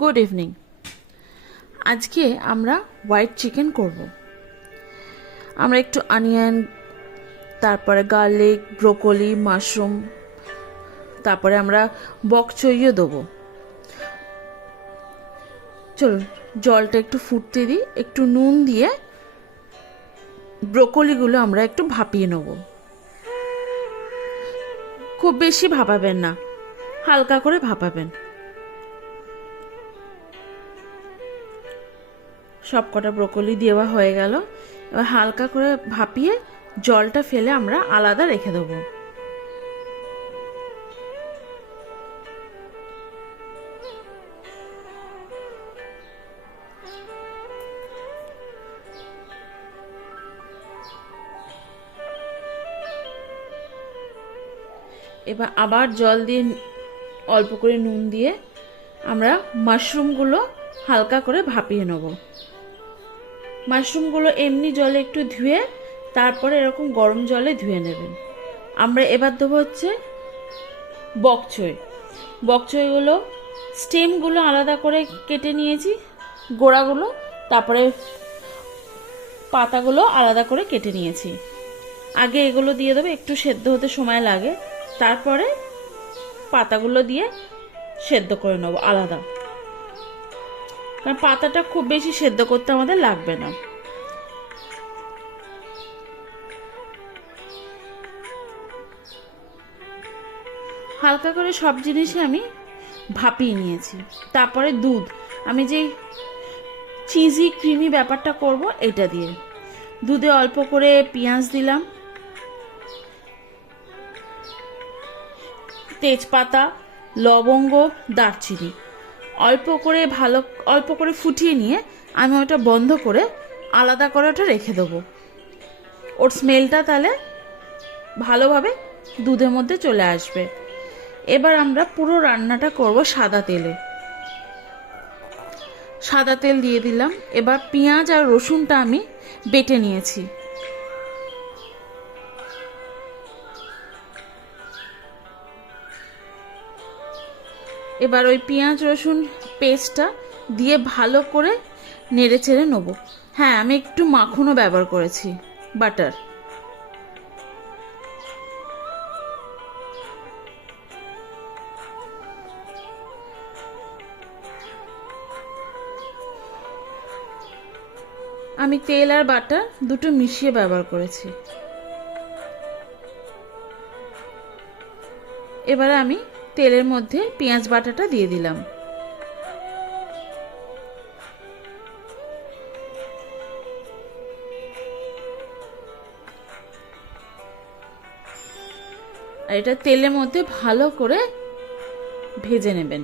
Good evening. আজকে আমরা white chicken করব। আমরা একটু অনিয়ন, তারপরে গার্লিক, ব্রোকলি, মাশরুম, তারপরে আমরা বক চইও দেবো। চলুন জলটা একটু ফুটতে দিই, একটু নুন দিয়ে ব্রোকলিগুলো আমরা একটু ভাপিয়ে নেব। খুব বেশি ভাপাবেন না, হালকা করে ভাপাবেন। সব কটা ব্রোকলি দেওয়া হয়ে গেল। এবার হালকা করে ভাপিয়ে জলটা ফেলে আমরা আলাদা রেখে দেবো। এবার আবার জল দিয়ে অল্প করে নুন দিয়ে আমরা মাশরুমগুলো হালকা করে ভাপিয়ে নেব। মাশরুমগুলো এমনি জলে একটু ধুয়ে তারপরে এরকম গরম জলে ধুয়ে নেবেন। আমরা এবার দেবো হচ্ছে বকচই। বকচইগুলো স্টেমগুলো আলাদা করে কেটে নিয়েছি, গোড়াগুলো, তারপরে পাতাগুলো আলাদা করে কেটে নিয়েছি। আগে এগুলো দিয়ে দেবো, একটু সেদ্ধ হতে সময় লাগে, তারপরে পাতাগুলো দিয়ে সেদ্ধ করে নেবো আলাদা, কারণ পাতাটা খুব বেশি সেদ্ধ করতে আমাদের লাগবে না। হালকা করে সব জিনিসই আমি ভাপিয়ে নিয়েছি। তারপরে দুধ, আমি যে চিজি ক্রিমি ব্যাপারটা করব এটা দিয়ে দুধে অল্প করে পেঁয়াজ দিলাম, তেজপাতা, লবঙ্গ, দারচিনি অল্প করে ফুটিয়ে নিয়ে আমি ওটা বন্ধ করে আলাদা করে ওটা রেখে দেবো। ওর স্মেলটা তাহলে ভালোভাবে দুধের মধ্যে চলে আসবে। এবার আমরা পুরো রান্নাটা করব সাদা তেলে। সাদা তেল দিয়ে দিলাম। এবার পেঁয়াজ আর রসুনটা আমি বেটে নিয়েছি। এবার ওই পেঁয়াজ রসুন পেস্টটা দিয়ে ভালো করে নেড়ে চেড়ে নেবো। হ্যাঁ, আমি একটু মাখনও ব্যবহার করেছি, বাটার। আমি তেল আর বাটার দুটো মিশিয়ে ব্যবহার করেছি। এবারে আমি তেলের মধ্যে পেঁয়াজ বাটাটা দিয়ে দিলাম। আর এটা তেলের মধ্যে ভালো করে ভেজে নেবেন।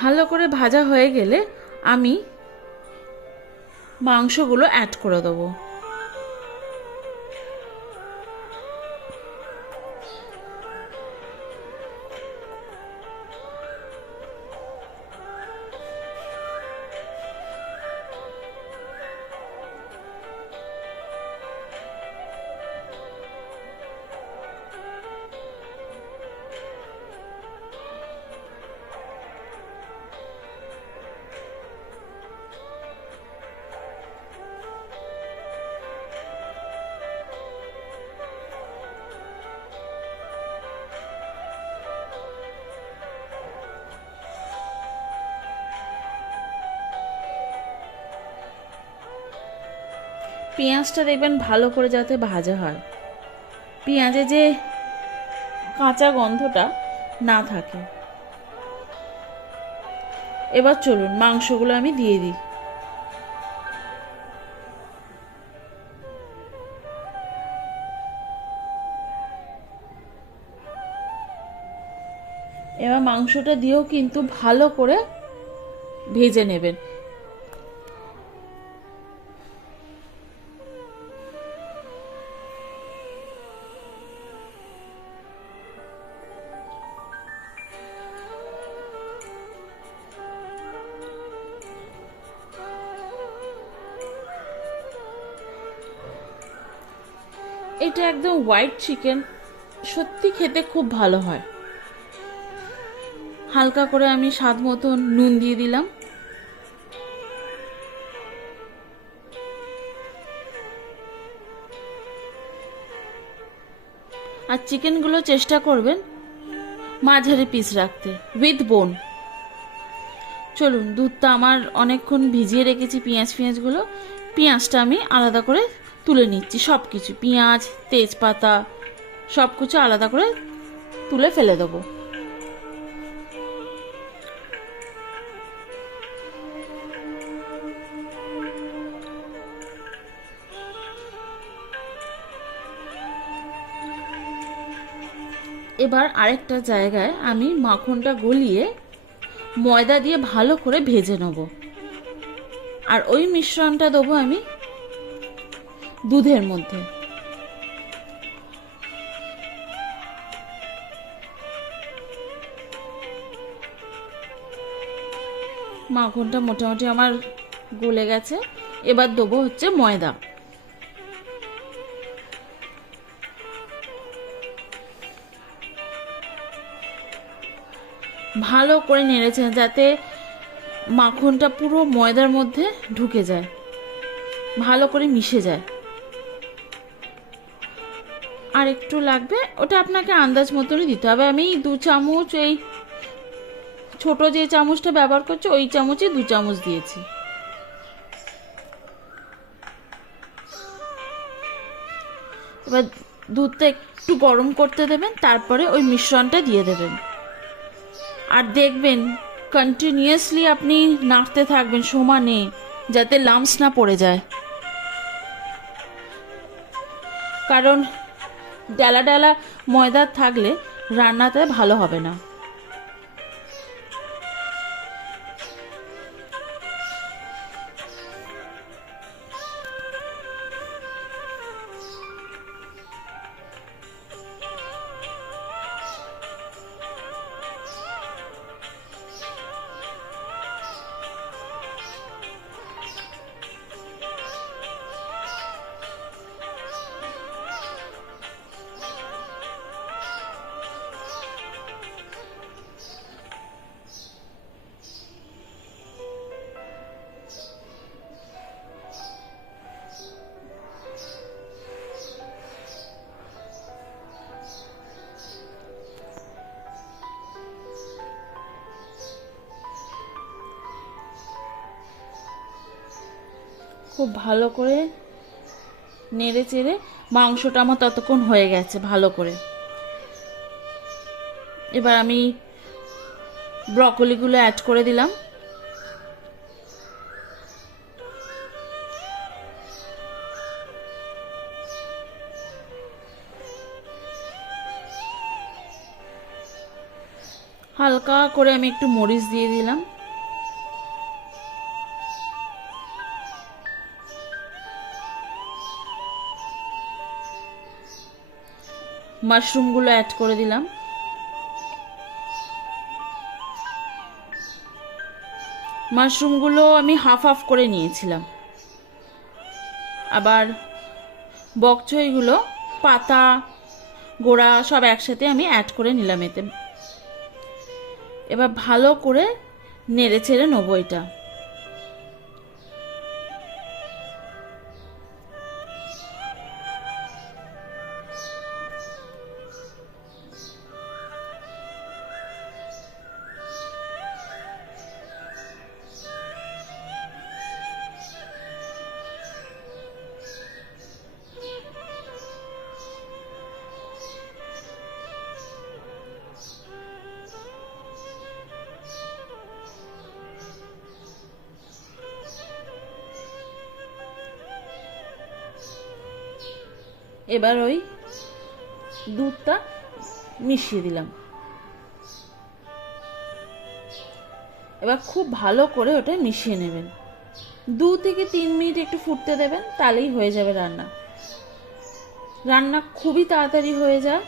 ভালো করে ভাজা হয়ে গেলে আমি মাংসগুলো অ্যাড করে দেবো। পেঁয়াজটা দেখবেন ভালো করে যাতে ভাজা হয়, পেঁয়াজে যে কাঁচা গন্ধটা না থাকে। এবার চলুন মাংসগুলো আমি দিয়ে দিই। এবার মাংসটা দিয়েও কিন্তু ভালো করে ভেজে নেবেন। এটা একদম হোয়াইট চিকেন, সত্যি খেতে খুব ভালো হয়। হালকা করে আমি স্বাদ মতন নুন দিয়ে দিলাম। আর চিকেনগুলো চেষ্টা করবেন মাঝারি পিস রাখতে, উইথ বোন। চলুন, দুধটা আমার অনেকক্ষণ ভিজিয়ে রেখেছি, পেঁয়াজগুলো, পেঁয়াজটা আমি আলাদা করে তুলে নিচ্ছি। সব কিছু, পেঁয়াজ, তেজপাতা, সব কিছু আলাদা করে তুলে ফেলে দেবো। এবার আরেকটা জায়গায় আমি মাখনটা গলিয়ে ময়দা দিয়ে ভালো করে ভেজে নেব। আর ওই মিশ্রণটা দেবো আমি দুধের মধ্যে। মাখনটা মোটামুটি আমার গলে গেছে। এবার দেবো হচ্ছে ময়দা। ভালো করে নেড়েছেন যাতে মাখনটা পুরো ময়দার মধ্যে ঢুকে যায়, ভালো করে মিশে যায়। আর একটু লাগবে, ওটা আপনাকে আন্দাজ মতনই দিতে হবে। আমি 2 চামচ, এই ছোট যে চামচটা ব্যবহার করছি ওই চামচে 2 চামচ দিয়েছি। এবার দুধটা একটু গরম করতে দেবেন, তারপরে ওই মিশ্রণটা দিয়ে দেবেন। আর দেখবেন কন্টিনিউয়াসলি আপনি নাড়তে থাকবেন সমানে, যাতে লাম্পস না পড়ে যায়। কারণ ডালা ডালা ময়দা থাকলে রান্নাতে ভালো হবে না। খুব ভালো করে নেড়ে চেড়ে মাংসটা আমার ততক্ষণ হয়ে গেছে ভালো করে। এবার আমি ব্রকলিগুলো অ্যাড করে দিলাম। হালকা করে আমি একটু মরিচ দিয়ে দিলাম। মাশরুমগুলো অ্যাড করে দিলাম। মাশরুমগুলো আমি হাফ হাফ করে নিয়েছিলাম। আবার বকচইগুলো পাতা গোড়া সব একসাথে আমি অ্যাড করে নিলাম এতে। এবার ভালো করে নেড়ে চেড়ে নেবো এটা। এবার ওই দুধটা মিশিয়ে দিলাম। এবার খুব ভালো করে ওটা মিশিয়ে নেবেন। 2 থেকে 3 মিনিট একটু ফুটতে দেবেন, তাহলেই হয়ে যাবে রান্না। রান্না খুবই তাড়াতাড়ি হয়ে যায়।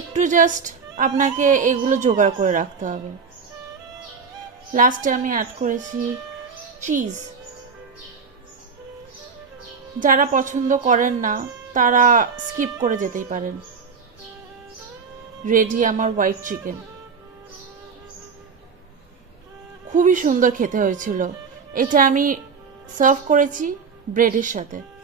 একটু জাস্ট আপনাকে এগুলো জোগাড় করে রাখতে হবে। লাস্টে আমি অ্যাড করেছি চিজ। যারা পছন্দ করেন না তারা স্কিপ করে যেতেই পারেন। রেডি আমার হোয়াইট চিকেন। খুবই সুন্দর খেতে হয়েছিল। এটা আমি সার্ভ করেছি ব্রেডের সাথে।